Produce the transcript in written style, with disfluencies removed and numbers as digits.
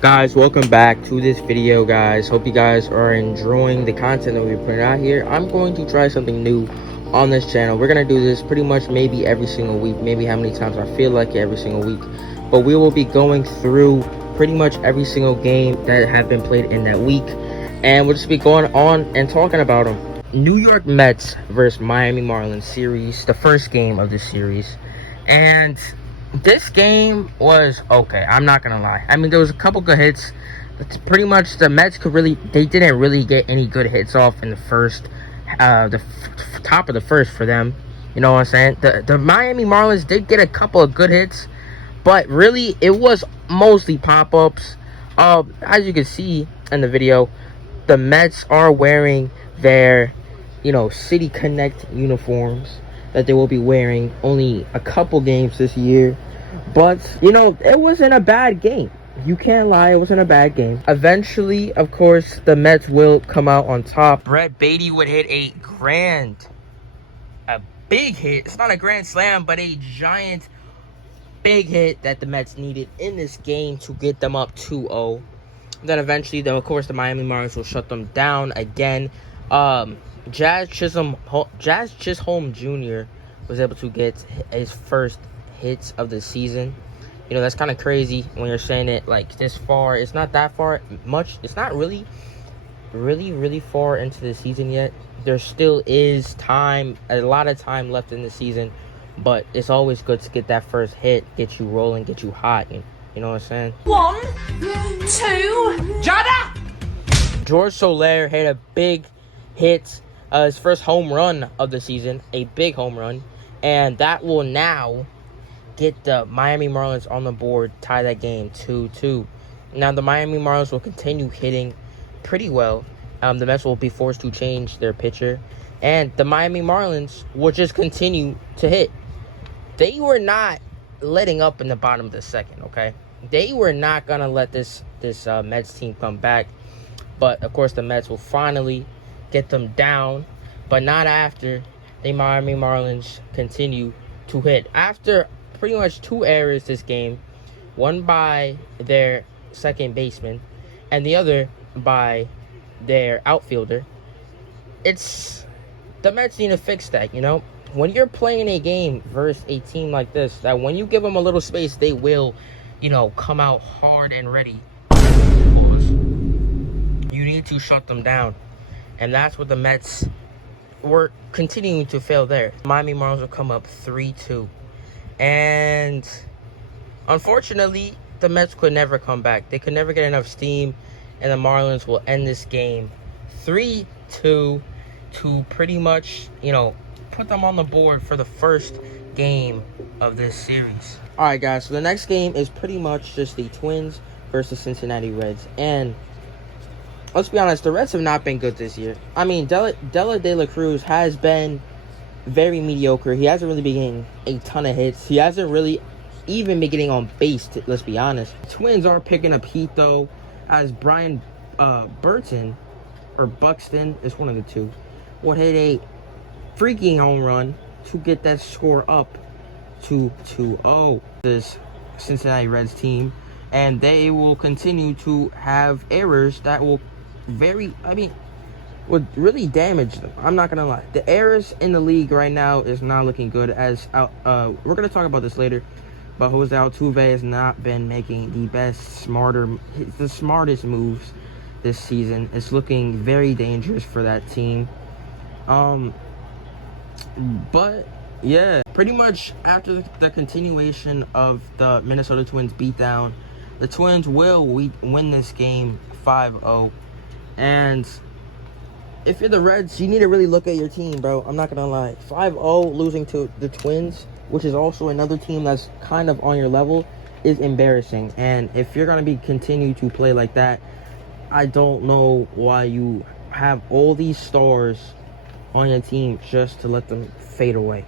Guys, welcome back to this video, guys. Hope you guys are enjoying the content that we're putting out here. I'm going to try something new on this channel. We're going to do this pretty much maybe every single week, maybe how many times I feel like it every single week. But we will be going through pretty much every single game that have been played in that week. And we'll just be going on and talking about them. New York Mets versus Miami Marlins series, the first game of this series. And this game was okay. I'm not gonna lie. I mean, there was a couple good hits. It's pretty much the Mets they didn't really get any good hits off in the first, top of the first for them. You know what I'm saying? The Miami Marlins did get a couple of good hits, but really it was mostly pop-ups. As you can see in the video, the Mets are wearing their, City Connect uniforms that they will be wearing only a couple games this year. But, it wasn't a bad game. You can't lie, it wasn't a bad game. Eventually, of course, the Mets will come out on top. Brett Beatty would hit a big hit. It's not a grand slam, but a giant, big hit that the Mets needed in this game to get them up 2-0. Then eventually, of course, the Miami Marlins will shut them down again. Jazz Chisholm Jr. was able to get his first hits of the season. That's kind of crazy when you're saying it like this far. It's not that far much. It's not really far into the season yet. There still is time, a lot of time left in the season, but it's always good to get that first hit, get you rolling, get you hot. You know what I'm saying? 1, 2, Jedi! George Soler hit a big hit, his first home run of the season, a big home run, and that will now get the Miami Marlins on the board, tie that game 2-2. Now the Miami Marlins will continue hitting pretty well. The Mets will be forced to change their pitcher, and the Miami Marlins will just continue to hit. They were not letting up in the bottom of the second, okay? They were not gonna let this Mets team come back, but of course the Mets will finally get them down, but not after the Miami Marlins continue to hit. After pretty much 2 errors this game, one by their second baseman and the other by their outfielder, the Mets need to fix that. When you're playing a game versus a team like this, that when you give them a little space, they will, come out hard and ready. You need to shut them down. And that's what the Mets were continuing to fail there. Miami Marlins will come up 3-2. And unfortunately, the Mets could never come back. They could never get enough steam. And the Marlins will end this game 3-2 to pretty much, put them on the board for the first game of this series. Alright, guys. So the next game is pretty much just the Twins versus Cincinnati Reds. And let's be honest, the Reds have not been good this year. I mean, Dela de la Cruz has been very mediocre. He hasn't really been getting a ton of hits. He hasn't really even been getting on base, let's be honest. Twins are picking up heat, though, as Brian Burton, or Buxton, is one of the two, would hit a freaking home run to get that score up to 2-0. This Cincinnati Reds team, and they will continue to have errors that will would really damage them. I'm not gonna lie. The errors in the league right now is not looking good. As we're gonna talk about this later, but Jose Altuve has not been making the smartest moves this season. It's looking very dangerous for that team. But yeah, pretty much after the continuation of the Minnesota Twins beatdown, the Twins will win this game 5-0. And if you're the Reds, you need to really look at your team, bro. I'm not gonna lie. 5-0 losing to the Twins, which is also another team that's kind of on your level, is embarrassing. And if you're gonna continue to play like that, I don't know why you have all these stars on your team just to let them fade away.